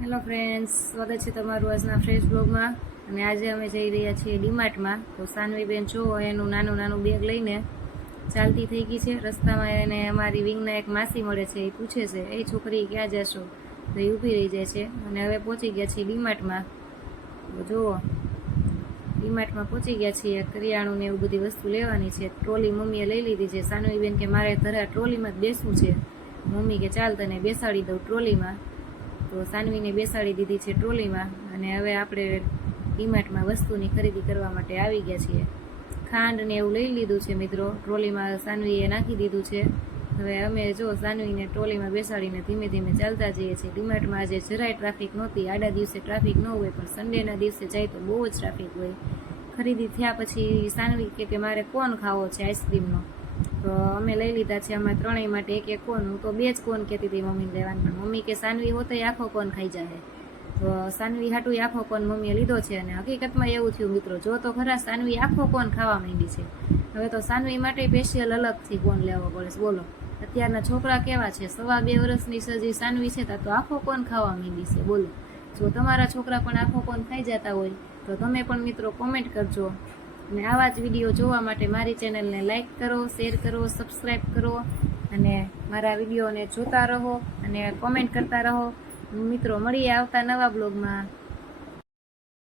Hello friends, સ્વાગત છે તમારું આજના ફ્રેશ બ્લોગમાં. અને આજે અમે જઈ રહ્યા છીએ ડીમાર્ટમાં. તો સાનવીબેન જો એનું નાનું બેગ લઈને ચાલતી થઈ ગઈ છે. રસ્તામાં એને અમારી વિંગના એક માસી મળે છે. એ પૂછે છે, એ છોકરી ક્યાં જશો? તો એ ઊભી રહી જાય છે. અને હવે પહોંચી ગયા છીએ ડીમાર્ટમાં. તો જુઓ, ડીમાર્ટમાં પહોંચી ગયા છીએ. કરિયાણું ને એવું બધી વસ્તુ લેવાની છે. ટ્રોલી મમ્મીએ લઈ લીધી છે. સાનવીબેન કે મારે ધરા ટ્રોલીમાં જ બેસવું છે. મમ્મી કે ચાલ તને બેસાડી દઉં ટ્રોલીમાં. તો સાનવીને બેસાડી દીધી છે ટ્રોલીમાં. અને હવે આપણે ડીમાર્ટમાં વસ્તુની ખરીદી કરવા માટે આવી ગયા છીએ. ખાંડ ને એવું લઈ લીધું છે મિત્રો. ટ્રોલીમાં સાનવીએ નાખી દીધું છે. હવે અમે જો સાનવીને ટ્રોલીમાં બેસાડીને ધીમે ધીમે ચાલતા જઈએ છીએ. ડીમાર્ટમાં આજે જરાય ટ્રાફિક નહોતી. આડા દિવસે ટ્રાફિક ન હોય, પણ સન્ડેના દિવસે જાય તો બહુ જ ટ્રાફિક હોય. ખરીદી થયા પછી સાનવી કે મારે કોન ખાવો છે આઈસ્ક્રીમનો. તો અમે લઈ લીધા છે અમારે ત્રણેય માટે એક એક કોન. હું તો 2 જ કોન કહેતી હતી મમ્મીને લેવાનું, પણ મમ્મી કે સાનવી હોતો આખો કોન ખાઈ જાય. તો સાનવી હાટું આખો કોન મમ્મીએ લીધો છે. અને હકીકતમાં એવું થયું મિત્રો, જો તો ખરા સાનવી આખો કોન ખાવા માંડી છે. હવે તો સાનવી માટે સ્પેશિયલ અલગથી કોન લેવો પડે છે. બોલો, અત્યારના છોકરા કેવા છે, 2.5 વર્ષની સજી સાનવી છે તો આખો કોન ખાવા માંડી છે. બોલો, જો તમારા છોકરા પણ આખો કોન ખાઈ જતા હોય તો તમે પણ મિત્રો કોમેન્ટ કરજો. અને આવા જ વિડીયો જોવા માટે મારી ચેનલને લાઈક કરો, શેર કરો, સબસ્ક્રાઈબ કરો. અને મારા વિડીયોને જોતા રહો અને કોમેન્ટ કરતા રહો. મિત્રો મળીએ આવતા નવા બ્લોગમાં.